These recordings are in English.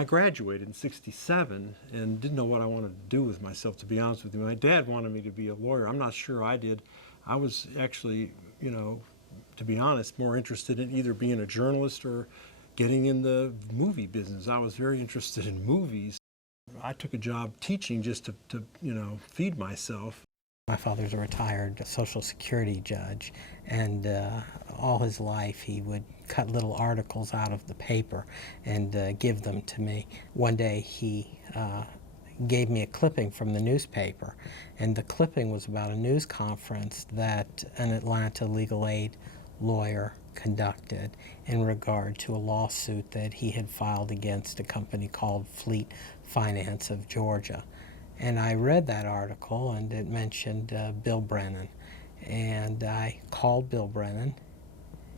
I graduated in '67 and didn't know what I wanted to do with myself, to be honest with you. My dad wanted me to be a lawyer. I'm not sure I did. I was actually, to be honest, more interested in either being a journalist or getting in the movie business. I was very interested in movies. I took a job teaching just to feed myself. My father's a retired Social Security judge, and all his life he would cut little articles out of the paper and give them to me. One day he gave me a clipping from the newspaper, and the clipping was about a news conference that an Atlanta legal aid lawyer conducted in regard to a lawsuit that he had filed against a company called Fleet Finance of Georgia. And I read that article, and it mentioned Bill Brennan. And I called Bill Brennan,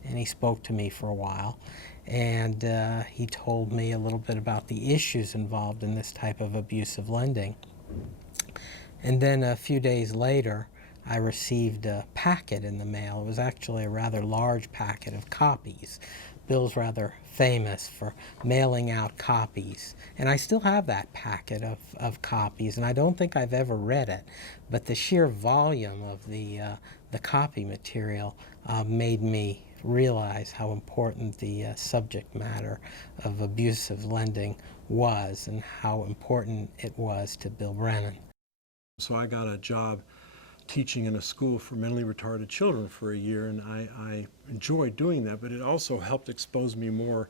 and he spoke to me for a while. And he told me a little bit about the issues involved in this type of abusive lending. And then a few days later, I received a packet in the mail. It was actually a rather large packet of copies. Bill's rather famous for mailing out copies, and I still have that packet of copies, and I don't think I've ever read it, but the sheer volume of the copy material made me realize how important the subject matter of abusive lending was and how important it was to Bill Brennan. So I got a job teaching in a school for mentally retarded children for a year, and I enjoyed doing that, but it also helped expose me more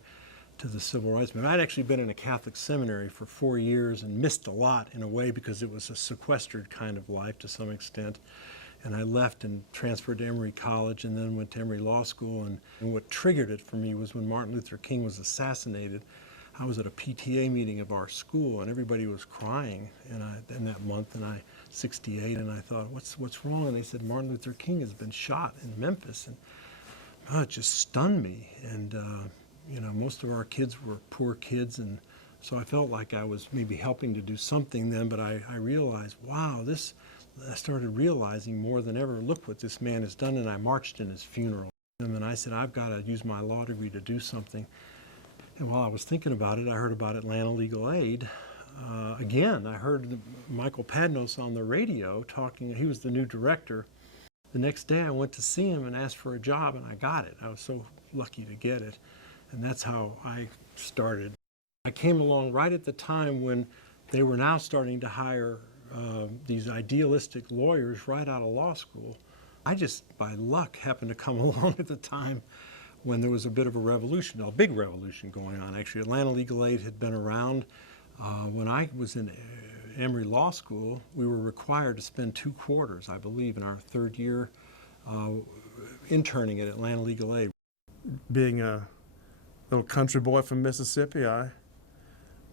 to the civil rights movement. I'd actually been in a Catholic seminary for 4 years and missed a lot in a way because it was a sequestered kind of life to some extent. And I left and transferred to Emory College and then went to Emory Law School. And what triggered it for me was when Martin Luther King was assassinated. I was at a PTA meeting of our school, and everybody was crying in that month, and 68, and I thought, what's wrong? And they said, Martin Luther King has been shot in Memphis, and it just stunned me. And most of our kids were poor kids, and so I felt like I was maybe helping to do something then, but I realized, wow, I started realizing more than ever, look what this man has done, and I marched in his funeral. And I said, I've got to use my law degree to do something. And while I was thinking about it, I heard about Atlanta Legal Aid. Again, I heard Michael Padnos on the radio talking. He was the new director. The next day I went to see him and asked for a job, and I got it. I was so lucky to get it. And that's how I started. I came along right at the time when they were now starting to hire these idealistic lawyers right out of law school. I just, by luck, happened to come along at the time when there was a bit of a revolution, a big revolution going on. Actually, Atlanta Legal Aid had been around. When I was in Emory Law School, we were required to spend 2 quarters, I believe, in our 3rd year interning at Atlanta Legal Aid. Being a little country boy from Mississippi, I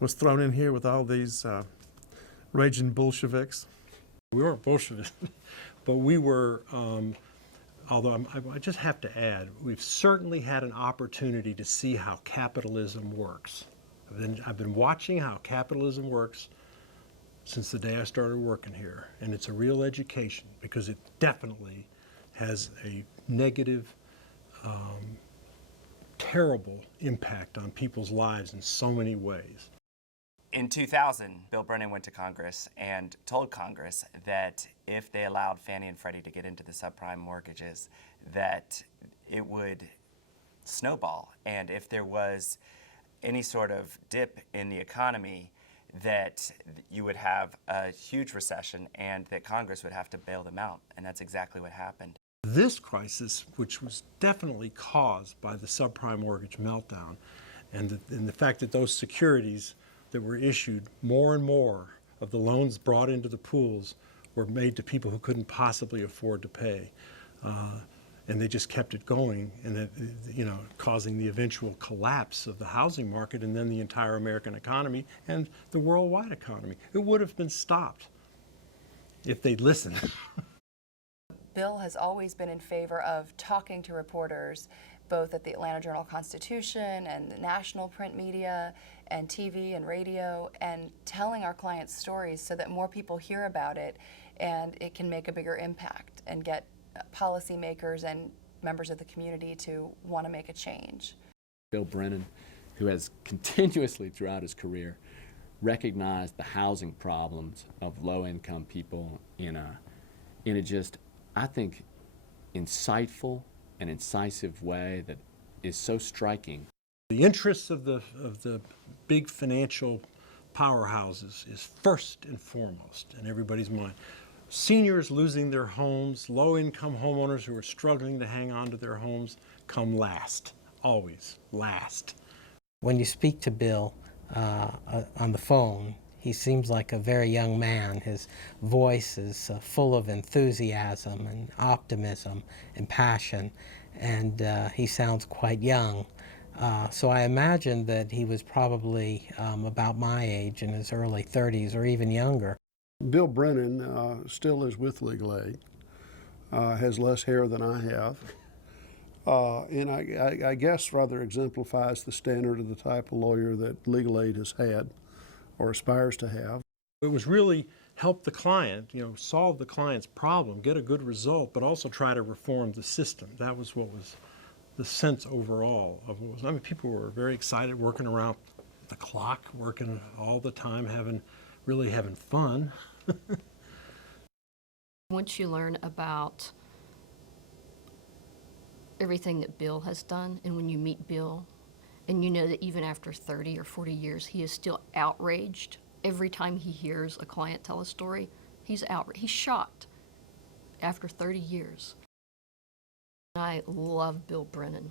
was thrown in here with all these raging Bolsheviks. We weren't Bolsheviks, but we were, although I just have to add, we've certainly had an opportunity to see how capitalism works. I've been watching how capitalism works since the day I started working here, and it's a real education because it definitely has a negative, terrible impact on people's lives in so many ways. In 2000, Bill Brennan went to Congress and told Congress that if they allowed Fannie and Freddie to get into the subprime mortgages, that it would snowball, and if there was any sort of dip in the economy, that you would have a huge recession and that Congress would have to bail them out, and that's exactly what happened. This crisis, which was definitely caused by the subprime mortgage meltdown, and the fact that those securities that were issued, more and more of the loans brought into the pools were made to people who couldn't possibly afford to pay. And they just kept it going, and causing the eventual collapse of the housing market and then the entire American economy and the worldwide economy. It would have been stopped if they'd listened. Bill has always been in favor of talking to reporters, both at the Atlanta Journal-Constitution and the national print media and TV and radio, and telling our clients' stories so that more people hear about it and it can make a bigger impact and get policymakers and members of the community to want to make a change. Bill Brennan who has continuously throughout his career recognized the housing problems of low-income people in a just, I think, insightful and incisive way that is so striking. The interests of the big financial powerhouses is first and foremost in everybody's mind. Seniors losing their homes, low-income homeowners who are struggling to hang on to their homes come last, always last. When you speak to Bill on the phone, he seems like a very young man. His voice is full of enthusiasm and optimism and passion, and he sounds quite young. So I imagine that he was probably about my age, in his early 30s or even younger. Bill Brennan still is with Legal Aid, has less hair than I have, and I guess rather exemplifies the standard of the type of lawyer that Legal Aid has had or aspires to have. It was really help the client, solve the client's problem, get a good result, but also try to reform the system. That was what was the sense overall of what was. I mean, people were very excited, working around the clock, working all the time, really having fun. Once you learn about everything that Bill has done, and when you meet Bill, and you know that even after 30 or 40 years, he is still outraged every time he hears a client tell a story. He's outraged. He's shocked after 30 years. I love Bill Brennan.